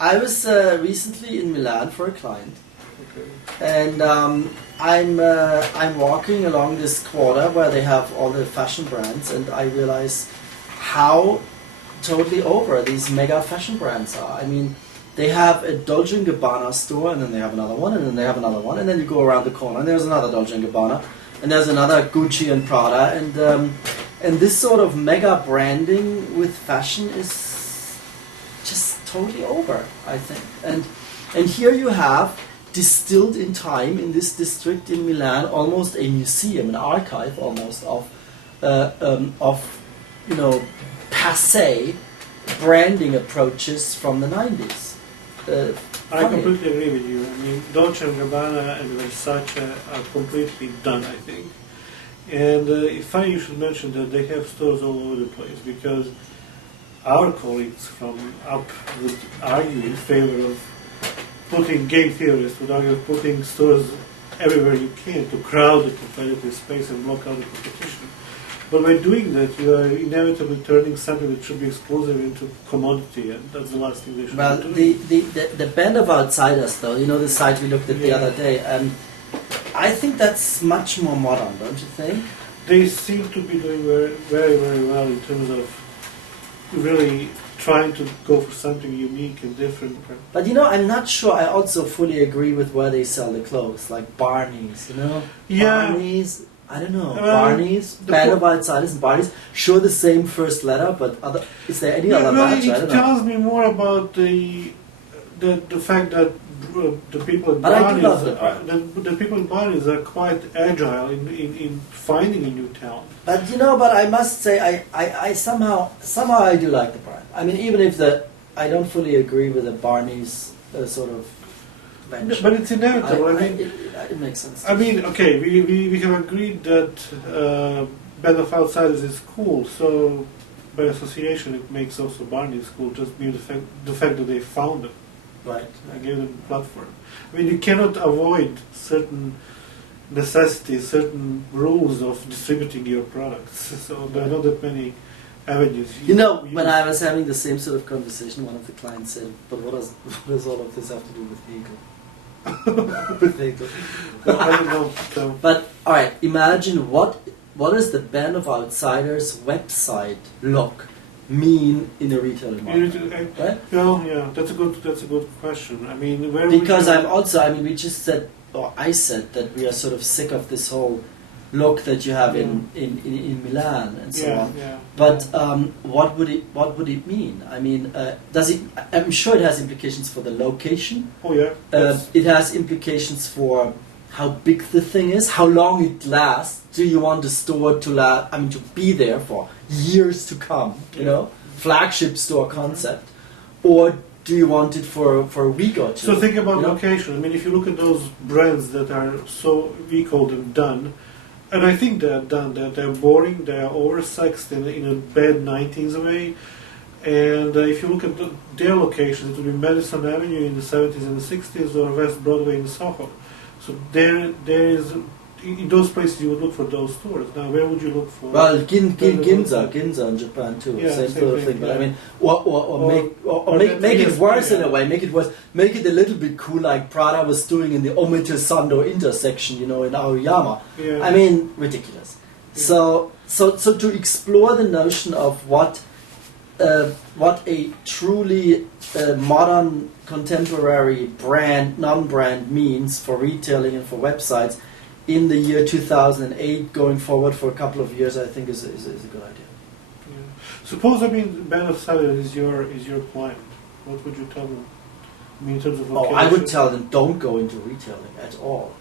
I was recently in Milan for a client, Okay. and I'm walking along this quarter where they have all the fashion brands, and I realize how totally over these mega fashion brands are. I mean, they have a Dolce & Gabbana store, and then they have another one, and then they have another one, and then you go around the corner, and there's another Dolce & Gabbana, and there's another Gucci and Prada, and this sort of mega branding with fashion is just totally over, I think. And here you have, distilled in time in this district in Milan, almost a museum, an archive almost of passé branding approaches from the 90s. I completely agree with you. I mean, Dolce & Gabbana and Versace are completely done, I think. And it's funny you should mention that they have stores all over the place, because our colleagues from up would argue in favor of game theorists would argue of putting stores everywhere you can to crowd the competitive space and block out the competition. But by doing that, you are inevitably turning something that should be exclusive into commodity, and that's the last thing they should be doing. The band of outsiders, though, the site we looked at the other day, I think that's much more modern, don't you think? They seem to be doing very, very, very well in terms of really trying to go for something unique and different. But I'm not sure I also fully agree with where they sell the clothes, like Barney's, Yeah. Barney's, I don't know, Barney's, Band of Outsiders and Barney's, sure the same first letter, but is there any other match? I don't It know. tells me more about the fact that the people in But I do love the people in Barney's are quite agile in finding a new talent. But but I must say I somehow I do like the brand. I mean, even if I don't fully agree with the Barney's sort of venture. But it's inevitable. It makes sense. I mean, okay, we have agreed that Band of Outsiders is cool, so by association it makes also Barney's cool, just the fact that they found it. Right. I gave them a platform. I mean, you cannot avoid certain necessities, certain rules of distributing your products. So there are not that many avenues. When I was having the same sort of conversation, one of the clients said, "But what does all of this have to do with Hegel?" With Hegel. No, I don't know. So. But all right, imagine what does the Band of Outsiders website look mean in a retail environment? Right? Yeah, that's a good question. I mean, we just said, or I said that we are sort of sick of this whole look that you have in Milan and so on. Yeah. But what would it mean? I mean, I'm sure it has implications for the location. Oh yeah. It has implications for how big the thing is, how long it lasts. Do you want the store to be there for years to come? Flagship store concept, or do you want it for a week or two? So think about location. I mean, if you look at those brands that are we call them done, and I think they're done. They're boring. They are oversexed in a bad 90s way. And if you look at their locations, it would be Madison Avenue in the 70s and the 60s, or West Broadway in Soho. So there is. In those places, you would look for those stores. Now, where would you look for? Well, Ginza in Japan too, yeah, same sort of thing. Yeah. But I mean, or make it worse in a way. Make it worse. Make it a little bit cool, like Prada was doing in the Omotesando intersection, in Aoyama. Yeah. I mean, ridiculous. Yeah. So to explore the notion of what a truly modern, contemporary brand, non-brand means for retailing and for websites in the year 2008, going forward for a couple of years, I think is a good idea. Yeah. Suppose Band of Outsiders is your client. What would you tell them? I mean, in terms of location? I would tell them don't go into retailing at all.